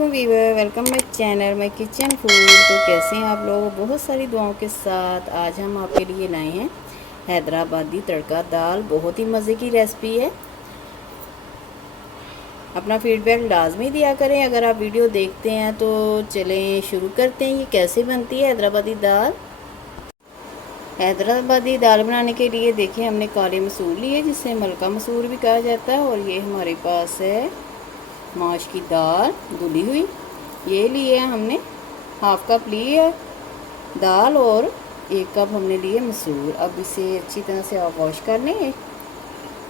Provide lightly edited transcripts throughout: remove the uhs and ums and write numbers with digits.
वालेकुम viewer, welcome my channel my kitchen food. तो कैसे हैं आप लोग? बहुत सारी दुआओं के साथ आज हम आपके लिए लाए हैं हैदराबादी तड़का दाल। बहुत ही मज़े की रेसिपी है। अपना फीडबैक लाजमी दिया करें अगर आप वीडियो देखते हैं। तो चलें शुरू करते हैं। ये कैसे बनती है हैदराबादी दाल। हैदराबादी दाल बनाने के लिए देखिए हमने काले मसूर लिए, जिसे मलका मसूर भी कहा जाता है। और ये हमारे पास है माश की दाल धुली हुई, ये लिए हमने। हाफ कप लिए दाल और 1 कप हमने लिए मसूर। अब इसे अच्छी तरह से आप वॉश कर लें।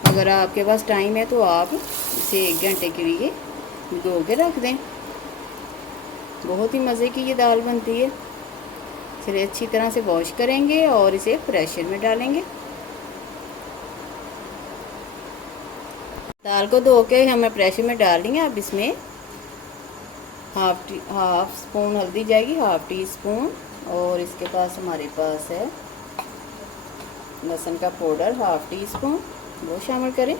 अगर आपके पास टाइम है तो आप इसे 1 घंटे के लिए भिगो के रख दें। बहुत ही मज़े की ये दाल बनती है। चलिए अच्छी तरह से वॉश करेंगे और इसे प्रेशर में डालेंगे। दाल को धो के हमें प्रेशर में डाल देंगे। अब इसमें हाफ स्पून हल्दी जाएगी, हाफ टी स्पून। और इसके पास हमारे पास है लहसुन का पाउडर, हाफ टी स्पून, वो शामिल करें।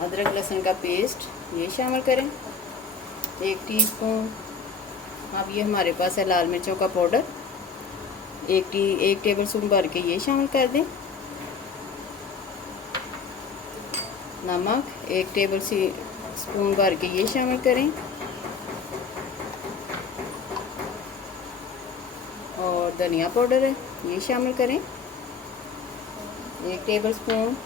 अदरक लहसुन का पेस्ट ये शामिल करें, 1 टीस्पून। अब ये हमारे पास है लाल मिर्चों का पाउडर, 1 टेबल स्पून भर के ये शामिल कर दें। नमक 1 टेबल स्पून भर के ये शामिल करें। और धनिया पाउडर है ये शामिल करें, 1 टेबल स्पून।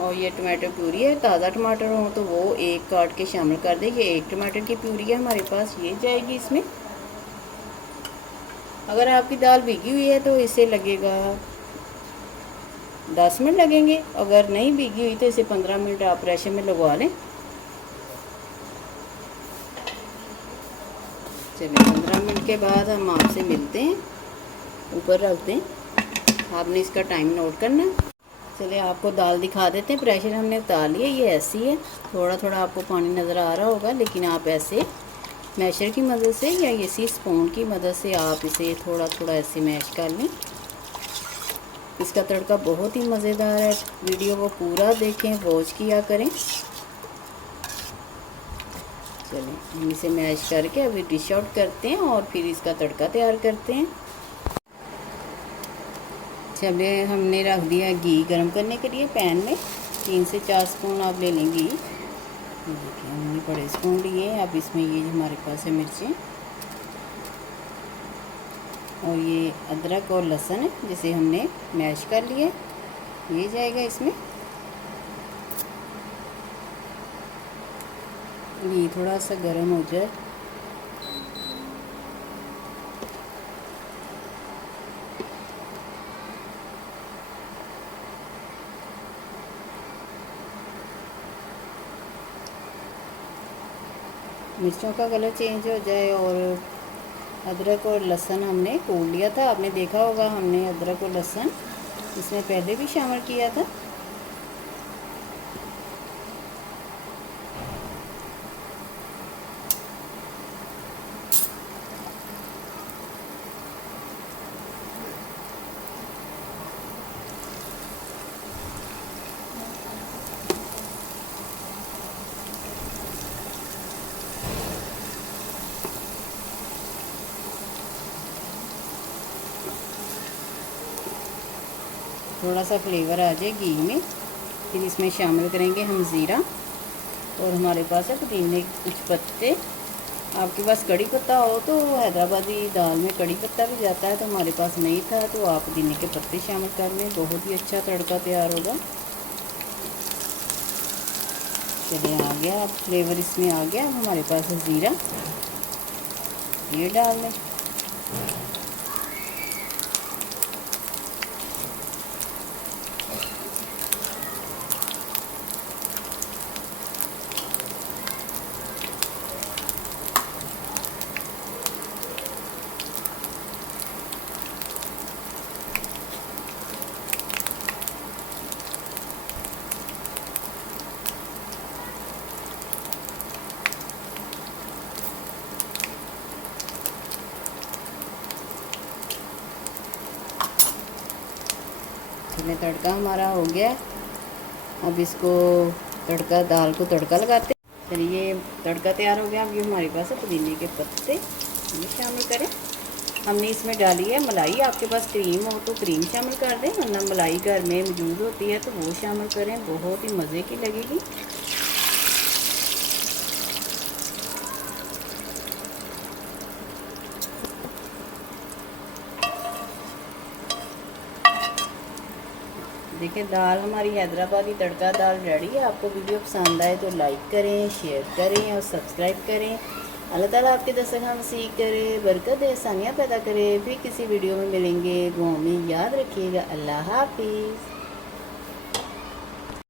और ये टमाटर प्यूरी है, ताज़ा टमाटर हो तो वो 1 काट के शामिल कर दें। ये 1 टमाटर की प्यूरी है हमारे पास, ये जाएगी इसमें। अगर आपकी दाल भीगी हुई है तो इसे लगेगा 10 मिनट लगेंगे। अगर नहीं भीगी हुई तो इसे 15 मिनट आप प्रेशर में लगवा लें। चलिए 15 मिनट के बाद हम आपसे मिलते हैं। ऊपर रख दें, आपने इसका टाइम नोट करना है। चलिए आपको दाल दिखा देते हैं। प्रेशर हमने उतार लिया, ये ऐसी है। थोड़ा थोड़ा आपको पानी नज़र आ रहा होगा, लेकिन आप ऐसे मैशर की मदद से या इसी स्पून की मदद से आप इसे थोड़ा थोड़ा ऐसे मैश कर लें। इसका तड़का बहुत ही मज़ेदार है। वीडियो को पूरा देखें, वॉच किया करें। चलिए हम इसे मैश करके अभी डिश आउट करते हैं और फिर इसका तड़का तैयार करते हैं। चलिए हमने रख दिया घी गरम करने के लिए पैन में। 3 से 4 स्पून आप ले लें घी। देखिए हमने बड़े स्पून लिए। अब इसमें ये हमारे पास है मिर्चें और ये अदरक और लहसुन है जिसे हमने मैश कर लिया, ये जाएगा इसमें। ये थोड़ा सा गर्म हो जाए। मिर्चों का कलर चेंज हो जाए और अदरक और लहसुन हमने कूट लिया था। आपने देखा होगा हमने अदरक और लहसुन इसमें पहले भी शामिल किया था। थोड़ा सा फ्लेवर आ जाए घी में, फिर इसमें शामिल करेंगे हम ज़ीरा। और हमारे पास है पुदीने कुछ पत्ते। आपके पास कड़ी पत्ता हो तो हैदराबादी दाल में कड़ी पत्ता भी जाता है, तो हमारे पास नहीं था तो आप पुदीने के पत्ते शामिल कर लें। बहुत ही अच्छा तड़का तैयार होगा। चलिए आ गया, अब फ्लेवर इसमें आ गया। अब हमारे पास है ज़ीरा, ये डाल लें। चलिए तड़का हमारा हो गया। अब इसको तड़का, दाल को तड़का लगाते। चलिए तड़का तैयार हो गया। अब ये हमारे पास है पुदीने के पत्ते, ये शामिल करें। हमने इसमें डाली है मलाई। आपके पास क्रीम हो तो क्रीम शामिल कर दें, वरना मलाई घर में मौजूद होती है तो वो शामिल करें, बहुत ही मज़े की लगेगी। देखिए दाल हमारी हैदराबादी तड़का दाल रेडी है। आपको वीडियो पसंद आए तो लाइक करें, शेयर करें और सब्सक्राइब करें। अल्लाह ताला आपके दस्तरखान हम सीख करे, बरकत दे, आसानियाँ पैदा करे। फिर किसी वीडियो में मिलेंगे। दुआ में याद रखिएगा। अल्लाह हाफिज़।